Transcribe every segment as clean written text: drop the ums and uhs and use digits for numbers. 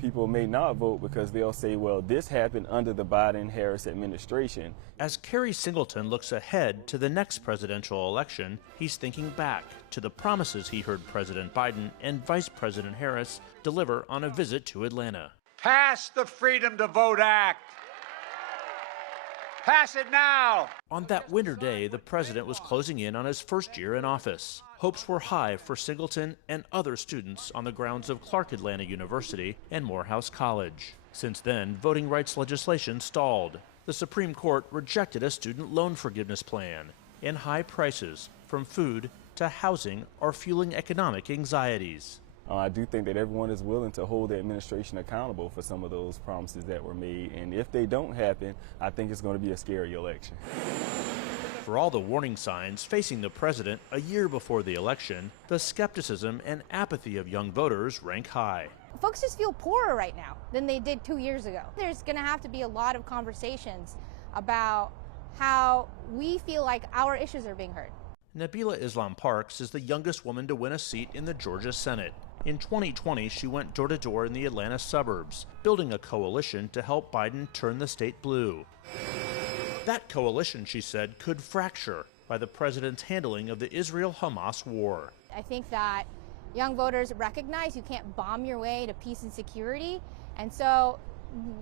People may not vote because they'll say, well, this happened under the Biden-Harris administration. As Kerry Singleton looks ahead to the next presidential election, he's thinking back to the promises he heard President Biden and Vice President Harris deliver on a visit to Atlanta. Pass the Freedom to Vote Act. Pass it now! On that winter day, the president was closing in on his first year in office. Hopes were high for Singleton and other students on the grounds of Clark Atlanta University and Morehouse College. Since then, voting rights legislation stalled. The Supreme Court rejected a student loan forgiveness plan, and high prices, from food to housing, are fueling economic anxieties. I do think that everyone is willing to hold the administration accountable for some of those promises that were made. And if they don't happen, I think it's going to be a scary election. For all the warning signs facing the president a year before the election, the skepticism and apathy of young voters rank high. Folks just feel poorer right now than they did 2 years ago. There's going to have to be a lot of conversations about how we feel like our issues are being heard. Nabila Islam Parks is the youngest woman to win a seat in the Georgia Senate. In 2020, she went door to door in the Atlanta suburbs, building a coalition to help Biden turn the state blue. That coalition, she said, could fracture by the president's handling of the Israel-Hamas war. I think that young voters recognize you can't bomb your way to peace and security, and so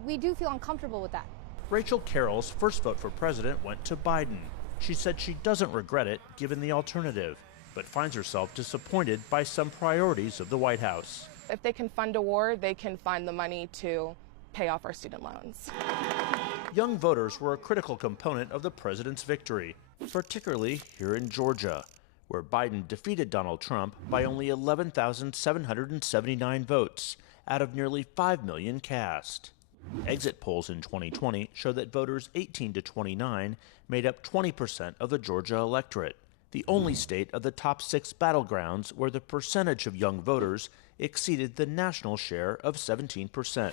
we do feel uncomfortable with that. Rachel Carroll's first vote for president went to Biden. She said she doesn't regret it given the alternative, but finds herself disappointed by some priorities of the White House. If they can fund a war, they can find the money to pay off our student loans. Young voters were a critical component of the president's victory, particularly here in Georgia, where Biden defeated Donald Trump by only 11,779 votes out of nearly 5 million cast. Exit polls in 2020 show that voters 18 to 29 made up 20% of the Georgia electorate, the only state of the top 6 battlegrounds where the percentage of young voters exceeded the national share of 17%.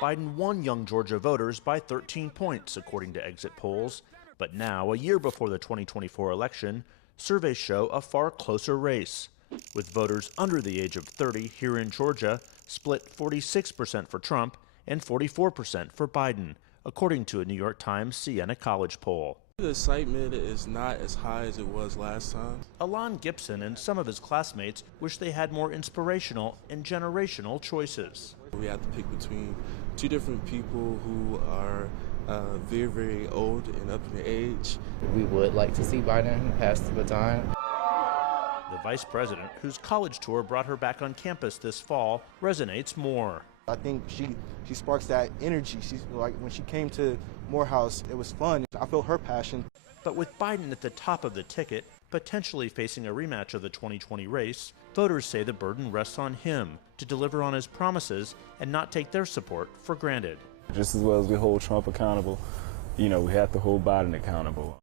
Biden won young Georgia voters by 13 points, according to exit polls. But now, a year before the 2024 election, surveys show a far closer race, with voters under the age of 30 here in Georgia split 46% for Trump and 44% for Biden, according to a New York Times Siena College poll. The excitement is not as high as it was last time. Alon Gibson and some of his classmates wish they had more inspirational and generational choices. We have to pick between two different people who are very, very old and up in age. We would like to see Biden pass the baton. The vice president, whose college tour brought her back on campus this fall, resonates more. I think she sparks that energy. She's like, when she came to Morehouse, it was fun. I felt her passion. But with Biden at the top of the ticket, potentially facing a rematch of the 2020 race, voters say the burden rests on him to deliver on his promises and not take their support for granted. Just as well as we hold Trump accountable, we have to hold Biden accountable.